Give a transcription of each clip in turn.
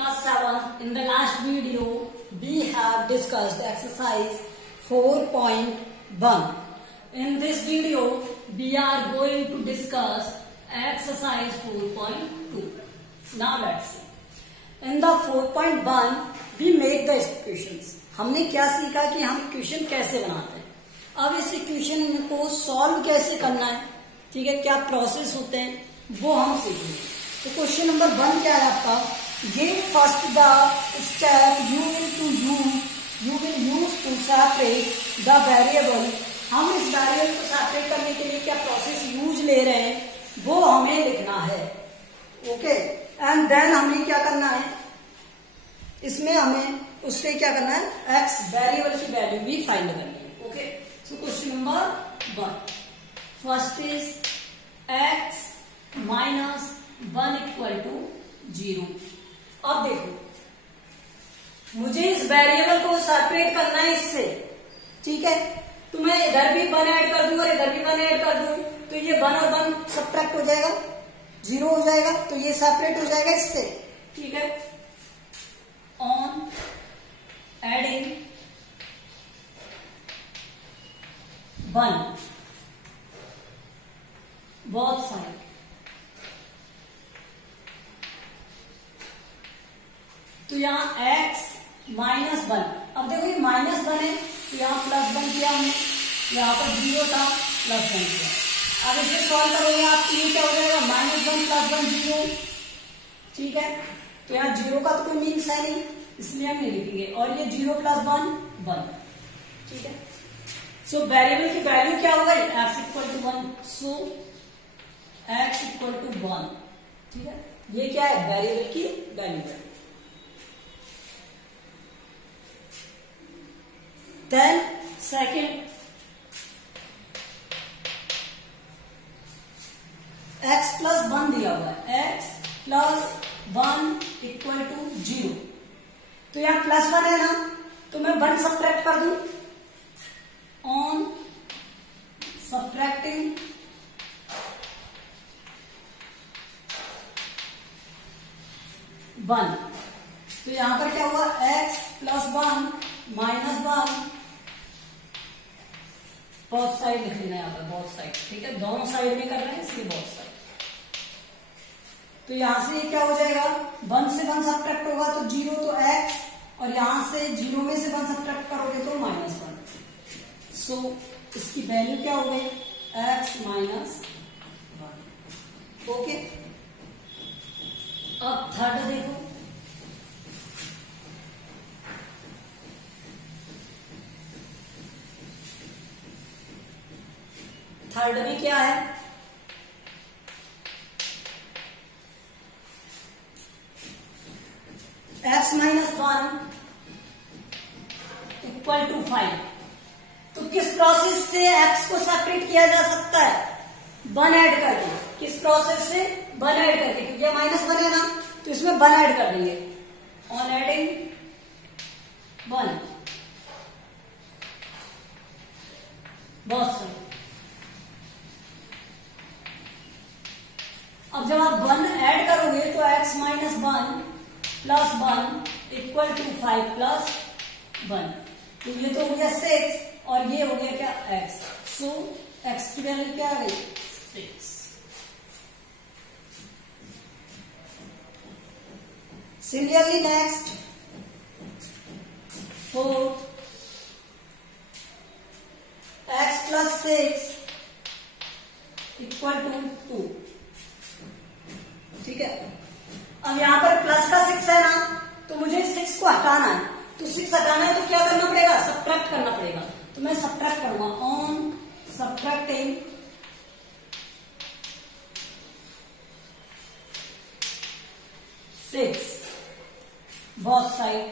class 7. In the last video, we have discussed exercise 4.1. In this video, we are going to discuss exercise 4.2. Now let's see. In the 4.1, we make the equations. हमने क्या सीखा कि हम equation कैसे बनाते हैं. अब इस इक्वेशन को सॉल्व कैसे करना है, ठीक है, क्या प्रोसेस होते हैं, वो हम सीखेंगे. तो क्वेश्चन नंबर 1 क्या है आपका, ये first the step you will use to separate the variable. हम इस वेरिएबल को सेपरेट करने के लिए क्या प्रोसेस यूज ले रहे हैं वो हमें लिखना है. ओके, एंड देन हमें क्या करना है, इसमें हमें उससे क्या करना है, एक्स वेरिएबल की वैल्यू भी फाइंड करनी है. Okay, so question number 1 first is X minus 1 equal to 0. अब देखो, मुझे इस वेरिएबल को सेपरेट करना है इससे, ठीक है. तो मैं इधर भी 1 ऐड कर दूं और इधर भी 1 ऐड कर दूं, तो ये 1 और 1 सब्ट्रैक्ट हो जाएगा, 0 हो जाएगा, तो ये सेपरेट हो जाएगा इससे, ठीक है. ऑन एडिंग 1 बोथ साइड, तो यहां x माइनस 1. अब देखो ये -1 है, तो यहां +1 किया हमने, यहां पर 0 था, +1 किया. अब इसे सॉल्व करोगे आप, ये क्या हो जाएगा, -1 + 1 0, ठीक है. तो यहाँ 0 का तो कोई मीन्स है नहीं, इसलिए हम नहीं लिखेंगे, और ये 0 + 1 1, ठीक है. सो वेरिएबल की वैल्यू क्या हो गई, x = 1, सो x = 1, ठीक है. ये क्या है, वेरिएबल की वैल्यू है. देन सेकेंड, x + 1 दिया हुआ है, x + 1 = 0. तो यहां +1 है ना, तो मैं 1 सब्ट्रैक्ट कर दूं. ऑन सब्ट्रैक्टिंग 1, तो यहां पर क्या हुआ, x + 1 - 1 बोथ साइड लिख लेना है यहाँ पर, बोथ साइड, ठीक है. दोनों साइड में कर रहे हैं इसलिए बोथ साइड. तो यहां से क्या हो जाएगा, 1 से 1 सब्ट्रैक्ट होगा तो 0, तो x, और यहां से 0 में से 1 सब्ट्रैक्ट करोगे तो -1. सो इसकी वैल्यू क्या हो गई, x - 1. ओके, अब थर्ड देखो, थर्ड में क्या है, x - 1 = 5. तो किस प्रोसेस से x को सेपरेट किया जा सकता है, 1 ऐड करके. किस प्रोसेस से, 1 ऐड करके, क्योंकि ये -1 है ना, तो इसमें 1 ऐड कर देंगे. ऑन एडिंग 1 बहुत सही. अब जब आप 1 ऐड करोगे तो x - 1 + 1 = 5 + 1, तो ये तो हो गया 6, और ये हो गया क्या, x. सो x की वैल्यू क्या आ गई, 6. सिमिलरली नेक्स्ट 4, x + 6 = 2, ठीक है. अब यहां पर प्लस का 6 है ना, तो मुझे 6 को हटाना है, तो 6 हटाना है तो क्या करना पड़ेगा, सब्ट्रैक्ट करना पड़ेगा. तो मैं सब्ट्रैक्ट करूंगा, ऑन सब्ट्रैक्टिंग 6 बोथ साइड,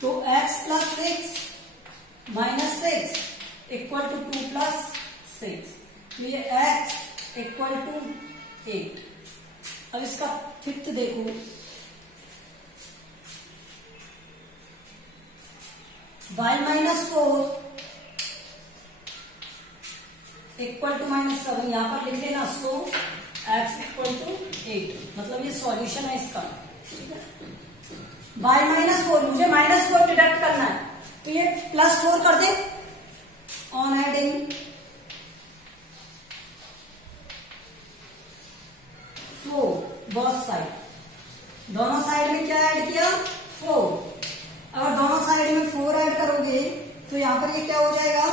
तो x + 6 - 6 = 2 + 6, तो ये x = 8. अब इसका फिफ्थ देखो, y - 4 इक्वल टू -7 यहाँ पर लिख लेना। सो x इक्वल टू 8, मतलब ये सॉल्यूशन है इसका। ठीक है, बाय -4 मुझे -4 डिडक्ट करना है, तो ये +4 कर दे ऑन एडिंग 4 बोथ साइड। दोनों साइड में क्या ऐड किया? 4। अगर दोनों साइड में 4 ऐड करोगे तो यहां पर ये क्या हो जाएगा?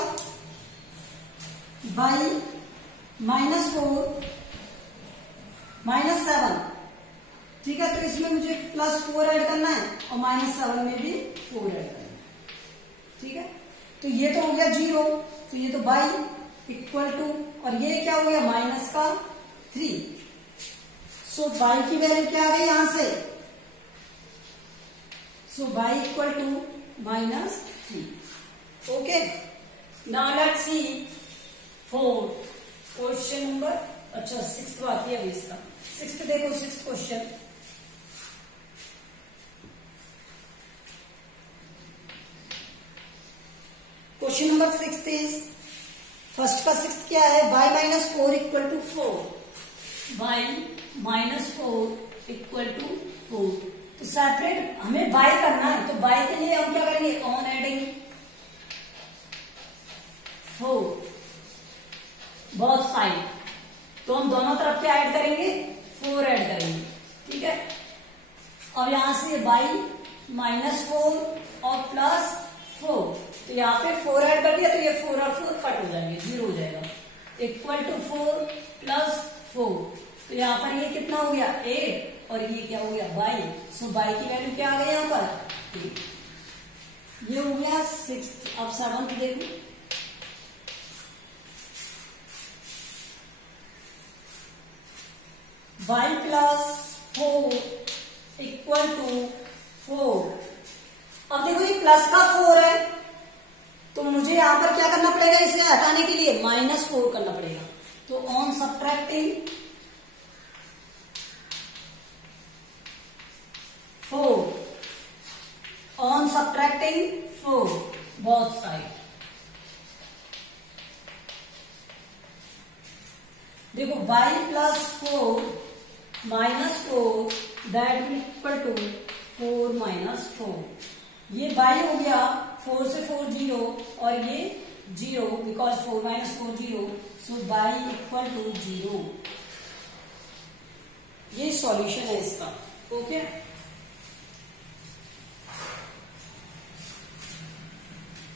बाई -4 -7। ठीक है, तो इसमें मुझे +4 ऐड करना है और -7 में भी 4 ऐड करना है। ठीक है, तो ये तो हो गया 0, तो ये तो बाई इक्वल टू, और ये क्या हो गया? -3। सो बाई की वैल्यू क्या आ गई यहां से? So by equal to -3। Okay, now let's see 4 question number, अच्छा 6 बाकी है अभी इसका। 6 देखो, 6 question. Question number 6 is, first का 6 क्या है? By -4 equal to 4। By -4 equal to 4। तो सेपरेट हमें बाय करना है, तो बाय के लिए हम क्या करेंगे? ऑन एडिंग 4 बोथ साइड, तो हम दोनों तरफ क्या ऐड करेंगे? 4 ऐड करेंगे। ठीक है, अब यहां से बाई -4 और +4, तो यहाँ पे 4 ऐड कर दिया, तो ये 4 और 4 कट हो जाएंगे, 0 हो जाएगा। इक्वल टू 4 + 4, तो यहाँ पर ये कितना हो गया? 8, और ये क्या हो गया? बाई। सो बाई की वैल्यू क्या आ गई यहाँ पर? 8। ये हो गया 6। अब 7 देखो, बाई +4 इक्वल टू 4। अब देखो ये प्लस का 4 है, तो मुझे यहां पर क्या करना पड़ेगा? इसे हटाने के लिए -4 करना पड़ेगा। तो on subtracting 4, on subtracting 4 both side. देखो by +4 -4 that will equal to 4 - 4। ये बाई हो गया, 4 से 4 0, और ये 0, because 4 - 4 0, so by equal to 0। ये सॉल्यूशन है इसका। ओके,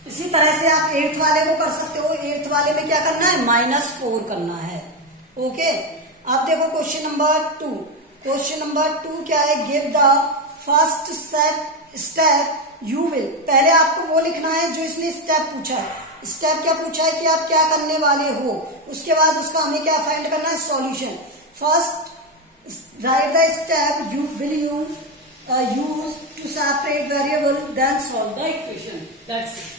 इसी तरह से आप 8th वाले को कर सकते हो। 8th वाले में क्या करना है? -4 करना है। ओके, अब देखो क्वेश्चन नंबर 2। क्वेश्चन नंबर 2 क्या है? Give the first step you will. पहले आपको वो लिखना है जो इसने स्टेप पूछा है। स्टेप क्या पूछा है कि आप क्या करने वाले हो, उसके बाद उसका हमें क्या फाइंड करना है? Solution. First write the step you will use to separate variable, then solve the equation. That's it.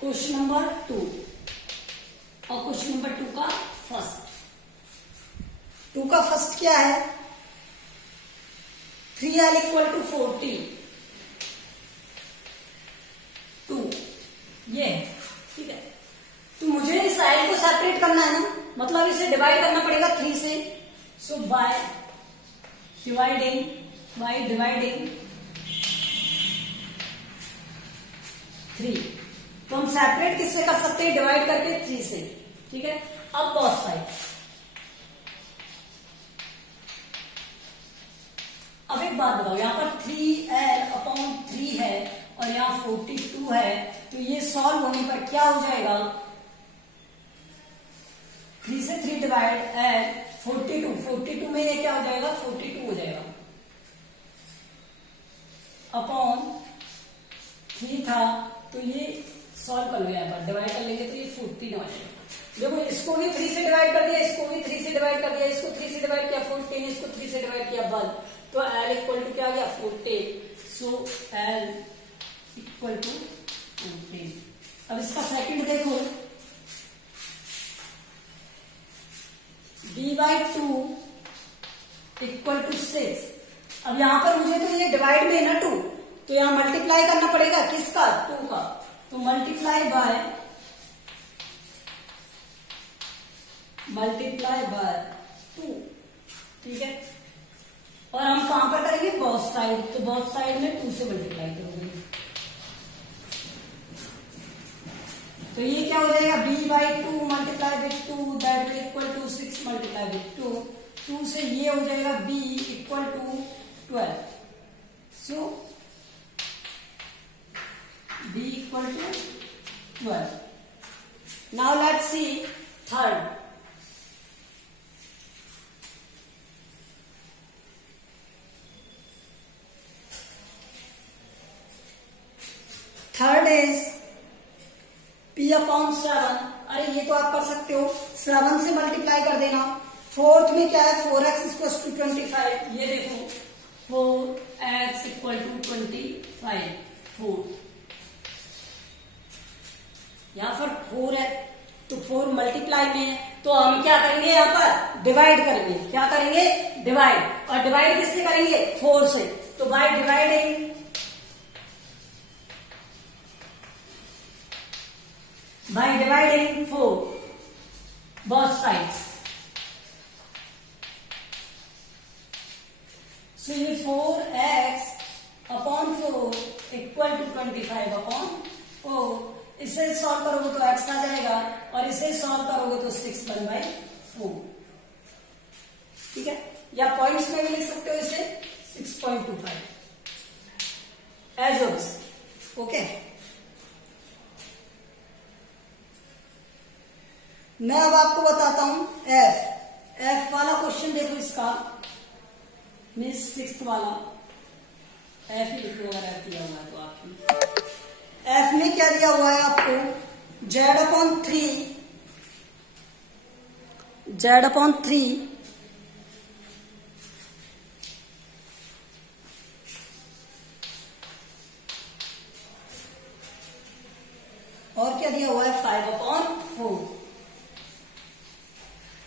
Question number 2 और क्वेश्चन नंबर 2 का फर्स्ट। 2 का फर्स्ट क्या है? 3l इक्वल टू 40 2, ये ठीक है। तो मुझे इस l को सेपरेट करना है ना, मतलब इसे डिवाइड करना पड़ेगा 3 से। सो बाय डिवाइडिंग 3, तो हम सेपरेट किससे कर सकते हैं? डिवाइड करके 3 से। ठीक है, अब बोथ साइड। अब एक बात बताओ, यहां पर 3l/3 है और यहाँ 42 है, तो ये सॉल्व होने पर क्या हो जाएगा? 3 से 3 डिवाइड l 42 में ये क्या हो जाएगा? 42 हो जाएगा अपॉन 3 था, तो ये सॉल्व कर लो, यहाँ पर डिवाइड कर लेंगे तो ये 14 हो जाएगा। देखो इसको भी 3 से डिवाइड कर दिया, इसको भी 3 से डिवाइड कर दिया, इसको 3 से डिवाइड किया 14, इसको 3 से डिवाइड किया 1, तो l इक्वल टू क्या आ गया? 14। सो l इक्वल टू 14। अब इसका सेकंड देखो, b/2 इक्वल टू 6। अब यहाँ पर मुझे तो ये डिवाइड में है ना 2, तो यहाँ मल्टीप्लाई करना पड़ेगा किसका, 2 का। तो मल्टीप्लाई बाय 2, ठीक है। और हम कहां पर करेंगे, बोथ साइड, तो बोथ साइड में 2 से मल्टीप्लाई करोगे, तो ये क्या हो जाएगा, b/2 multiply with 2 that will equal to 6 multiply with 2 से ये हो जाएगा b equal to 12। So b equal to 12। Now let's see third. Third is p/7। अरे ये तो आप कर सकते हो, 7 से मल्टीप्लाई कर देना। फोर्थ में क्या है, 4x इक्वल टू 25। ये देखो 4x इक्वल टू 25, 4 यहाँ पर 4 है, तो 4 मल्टीप्लाई में है, तो हम क्या करेंगे, यहाँ पर डिवाइड करेंगे। क्या करेंगे, डिवाइड। और डिवाइड किससे करेंगे, 4 से, तो by dividing by dividing 4 both sides. So ये 4x upon 4 equal to 25/4। इसे सॉल्व करोगे तो x आ जाएगा, और इसे सॉल्व करोगे तो 6/4, ठीक है। या पॉइंट्स में भी लिख सकते हो इसे 6.25 एज ऑल्स, ओके। मैं अब आपको बताता हूं एफ वाला क्वेश्चन। देखो इसका मीन्स 6th वाला, एफ ही लिखो अगर एफ दिया हुआ है तो आपकी। एफ में क्या दिया हुआ है आपको, z/3 और क्या दिया हुआ है 5/4।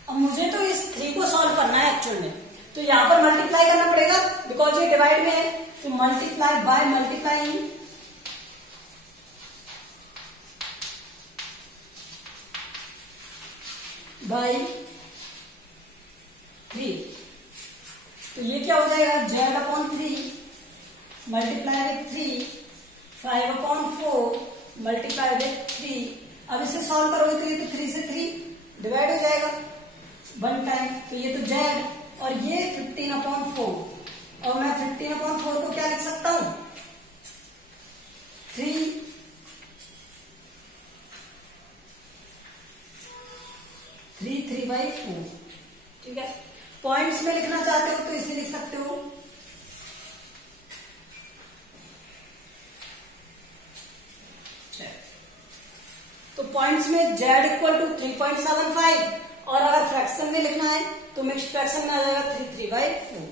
अब मुझे तो इस 3 को सॉल्व करना है एक्चुअल में, तो यहां पर मल्टीप्लाई करना पड़ेगा बिकॉज ये डिवाइड में है, तो मल्टीप्लाई बाय मल्टीप्लाइंग बाय 3। तो ये क्या हो जाएगा, z/3 multiply with 3, 5/4 multiply with 3। अब इसे सॉल्व करोगे तो ये तो 3 से 3 डिवाइड हो जाएगा 1 टाइम, तो ये तो z, और ये 15/4। और मैं 15/4 को क्या लिख सकता हूं, 3 3/4, ठीक है। पॉइंट्स में लिखना चाहते हो तो इसे लिख सकते हो, तो पॉइंट्स में z इक्वल टू 3.75, और अगर फ्रैक्शन में लिखना है तो मिक्स्ड फ्रैक्शन में आ जाएगा 3/4,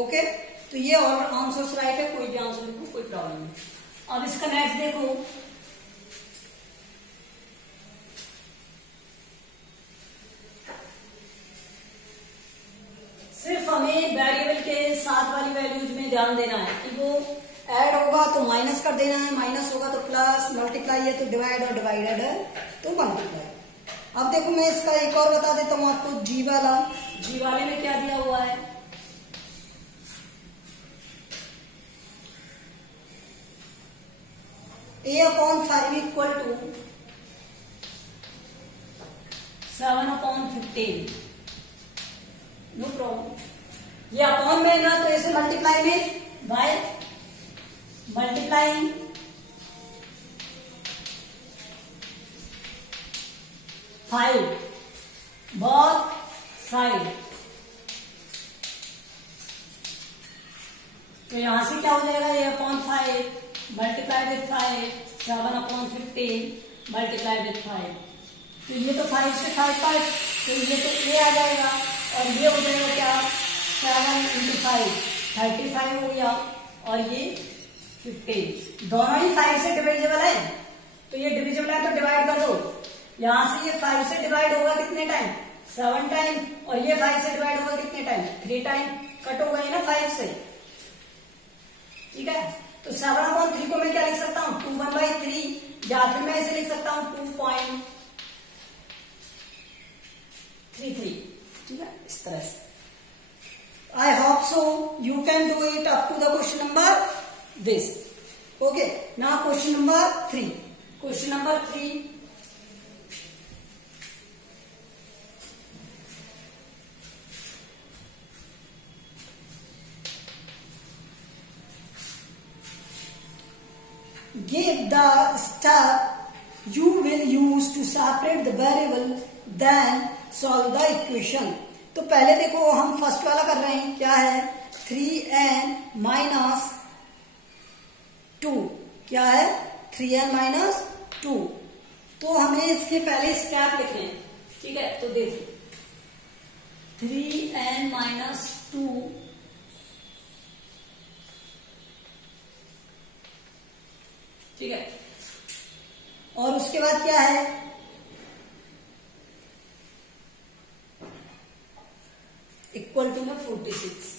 ओके। तो ये और आंसर्स राइट है, कोई भी आंसर लिखो, कोई प्रॉब्लम नहीं। अब इसका नेक्स्ट देखो, सिर्फ हमें वेरिएबल के साथ वाली वैल्यूज में ध्यान देना है कि वो ऐड होगा तो माइनस कर देना है, माइनस होगा तो प्लस, मल्टीप्लाई है तो डिवाइड, और डिवाइडेड है तो मल्टीप्लाई। अब देखो मैं इसका एक और बता देता हूं आपको, जी वाले में क्या दिया हुआ है, a/5 equal to 7/15। No problem. ये अपॉन में ना, तो ऐसे मल्टीप्लाई में बाय मल्टीप्लाइंग बोथ साइड। तो यहां से क्या हो जाएगा, a/5 multiply with 5, 7/15 multiply with 5। तो ये तो 5 से 5 काट, तो ये तो a आ जाएगा, और ये हो जाएगा क्या, 7 × 5 35 हो गया, और ये 15। दोनों ही 5 से डिविजिबल है, तो ये डिविजिबल है तो डिवाइड कर दो। यहां से ये 5 से डिवाइड होगा कितने टाइम, 7 टाइम, और ये 5 से डिवाइड होगा कितने टाइम? 3 टाइम। कट हो गई ना 5 से, ठीक है। तो 7/3 को मैं क्या लिख सकता हूँ? 2/3, या फिर मैं इसे लिख सकता हूँ 2.33, ठीक है, इस तरह से। I hope so you can do it up to the question number this. Okay, now question number 3. Question number 3. Give the step you will use to separate the variable, then solve the equation. तो पहले देखो हम first वाला कर रहे हैं, क्या है? 3n माइनस 2, क्या है? 3n minus 2। तो हमें इसके पहले स्टेप लिखने हैं, ठीक है। तो देखो 3n माइनस 2 ठीक है, और उसके बाद क्या है? इक्वल टू में 46।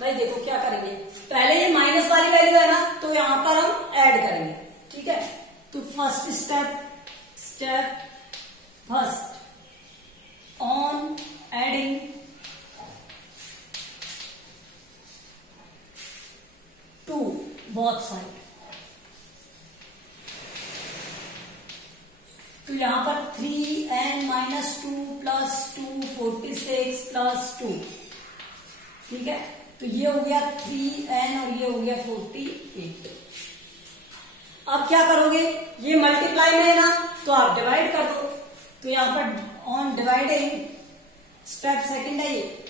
भाई देखो क्या करेंगे, पहले ये माइनस वाली वैल्यू है ना, तो यहां पर हम ऐड करेंगे, ठीक है। तो first step first on adding to both side. तो यहां पर 3n माइनस 2 प्लस 2 46 प्लस 2, ठीक है। तो ये हो गया 3n और ये हो गया 48। अब क्या करोगे? ये मल्टीप्लाई में है ना, तो आप डिवाइड कर दो। तो यहां पर ऑन डिवाइडिंग स्टेप सेकंड है ये,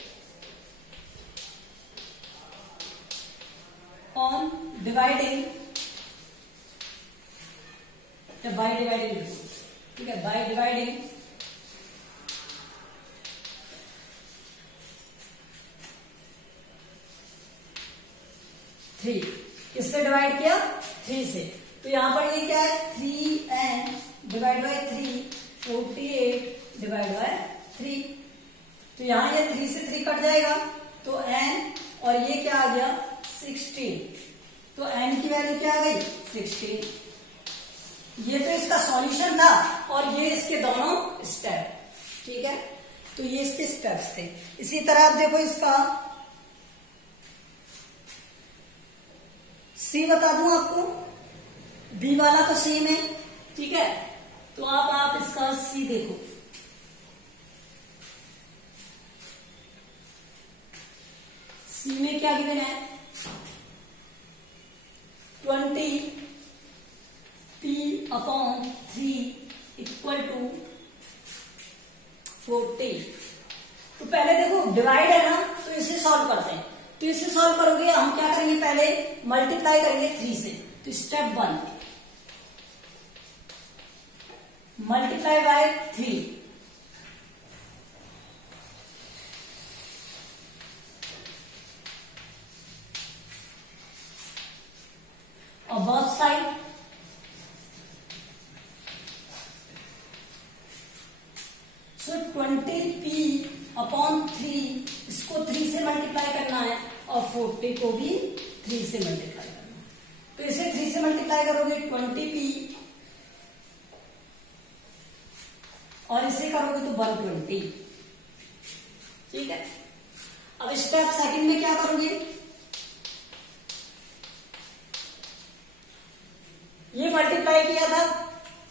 ऑन डिवाइडिंग बाय डिवाइडिंग, ठीक है, बाय डिवाइडिंग थ्री। किससे डिवाइड किया? 3 से। तो यहां पर ये क्या है? 3n divide by 3, 48 divide by 3। तो यहां ये 3 से 3 कट जाएगा, तो n, और ये क्या आ गया? 16। तो n की वैल्यू क्या आ गई? 16। ये तो इसका सॉल्यूशन था, और ये इसके दोनों स्टेप, ठीक है। तो ये इसके स्टेप्स थे। इसी तरह आप देखो इसका सी बता दूं आपको, बी वाला तो सेम है, ठीक है। तो आप इसका सी देखो, सी में क्या गिवन है? 20p/3 equal to 40। तो पहले देखो डिवाइड है ना, तो इसे सॉल्व करते हैं। तो इसे सॉल्व करोगे, हम क्या करेंगे? पहले मल्टीप्लाई करेंगे 3 से। तो स्टेप 1 मल्टीप्लाई बाय 3, और बोथ साइड सो 20p/3 इसको 3 से मल्टीप्लाई करना है, और 40 को भी 3 से मल्टीप्लाई करना है। तो इसे 3 से मल्टीप्लाई करोगे 20p, और इसे करोगे तो 120, ठीक है। अब स्टेप सेकंड में क्या करोगे? ये मल्टीप्लाई किया था,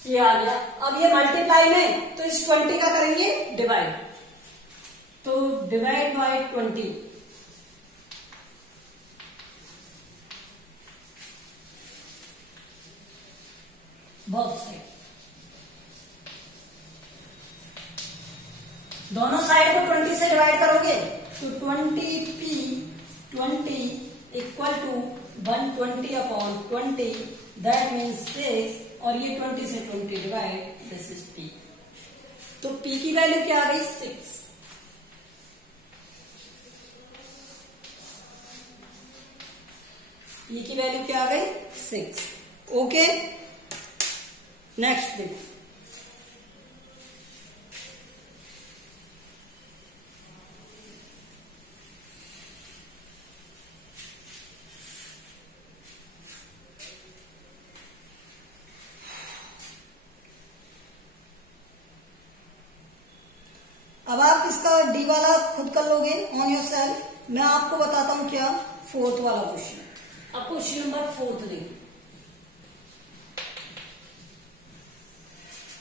ये आ गया। अब ये मल्टीप्लाई में, तो इस 20 का करेंगे डिवाइड। तो डिवाइड बाय 20, बोथ साइड, दोनों साइड को 20 से डिवाइड करोगे, तो 20p/20 equal to 120/20, that means 6, और ये 20 से 20 डिवाइड, दिस इज p। तो p की वैल्यू क्या आ गई? 6। p की वैल्यू क्या आ गई? 6। ओके, नेक्स्ट देखो अब आप इसका डी वाला खुद कर लोगे ऑन योर सेल्फ। मैं आपको बताता हूं क्या फोर्थ वाला क्वेश्चन। अब क्वेश्चन नंबर 4 देखो।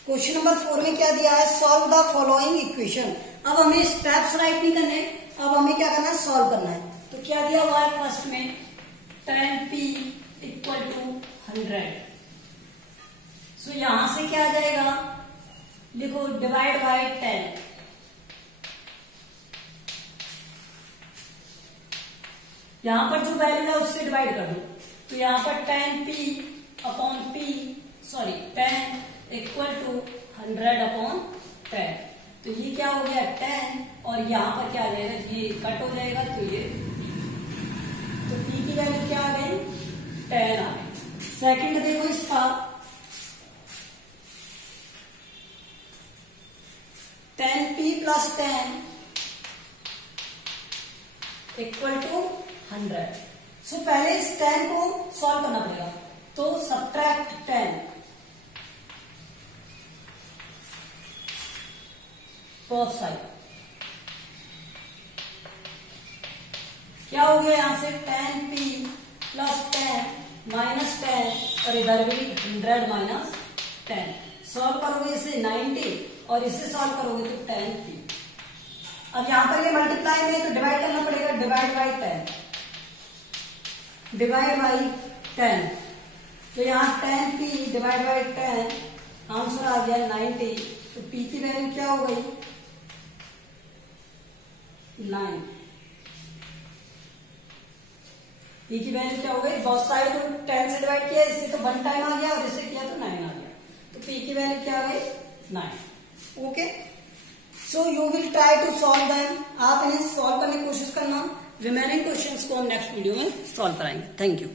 क्वेश्चन नंबर 4 में क्या दिया है, सॉल्व द फॉलोइंग इक्वेशन। अब हमें स्टेप्स राइट नहीं करने, अब हमें क्या करना है, सॉल्व करना है। तो क्या दिया हुआ है फर्स्ट में, tan p इक्वल टू 100। सो यहां से क्या आ जाएगा, लिखो डिवाइड बाय 10। यहां पर जो वैल्यू है उससे डिवाइड कर दो। तो यहां पर tan p upon tan equal to 100 upon 10। तो ये क्या हो गया 10, और यहां पर क्या आ जाएगा, ये कट हो जाएगा। तो ये तो p की वैल्यू क्या आ गई, 10 आ गई। सेकंड देखो इसका, tan p plus 10 equal to 100। So पहले इस 10 को सॉल्व करना पड़ेगा। तो सब्ट्रैक्ट 10 बोथ साइड। क्या हो गया यहां से, tan p प्लस 10 माइनस 10, और इधर भी 100 माइनस 10। सॉल्व करोगे इसे 90, और इसे सॉल्व करोगे तो tan p। अब यहां पर ये मल्टीप्लाई में तो डिवाइड करना पड़ेगा, डिवाइड बाई 10, डिवाइड बाई 10। तो यहाँ tan p divide by 10, answer आ गया 90। तो p की वैल्यू क्या हो गई, 9। p की वैल्यू क्या हो गई, बोथ साइड को 10 से डिवाइड किया, इससे तो 1 टाइम आ गया, और इससे किया तो 9 आ गया। तो p की वैल्यू क्या आ गई, 9। Okay, so you will try to solve them. आप इन्हें सॉल्व करने की कोशिश करना। रिमेनिंग क्वेश्चंस को हम नेक्स्ट वीडियो में सॉल्व कराएंगे। Thank you.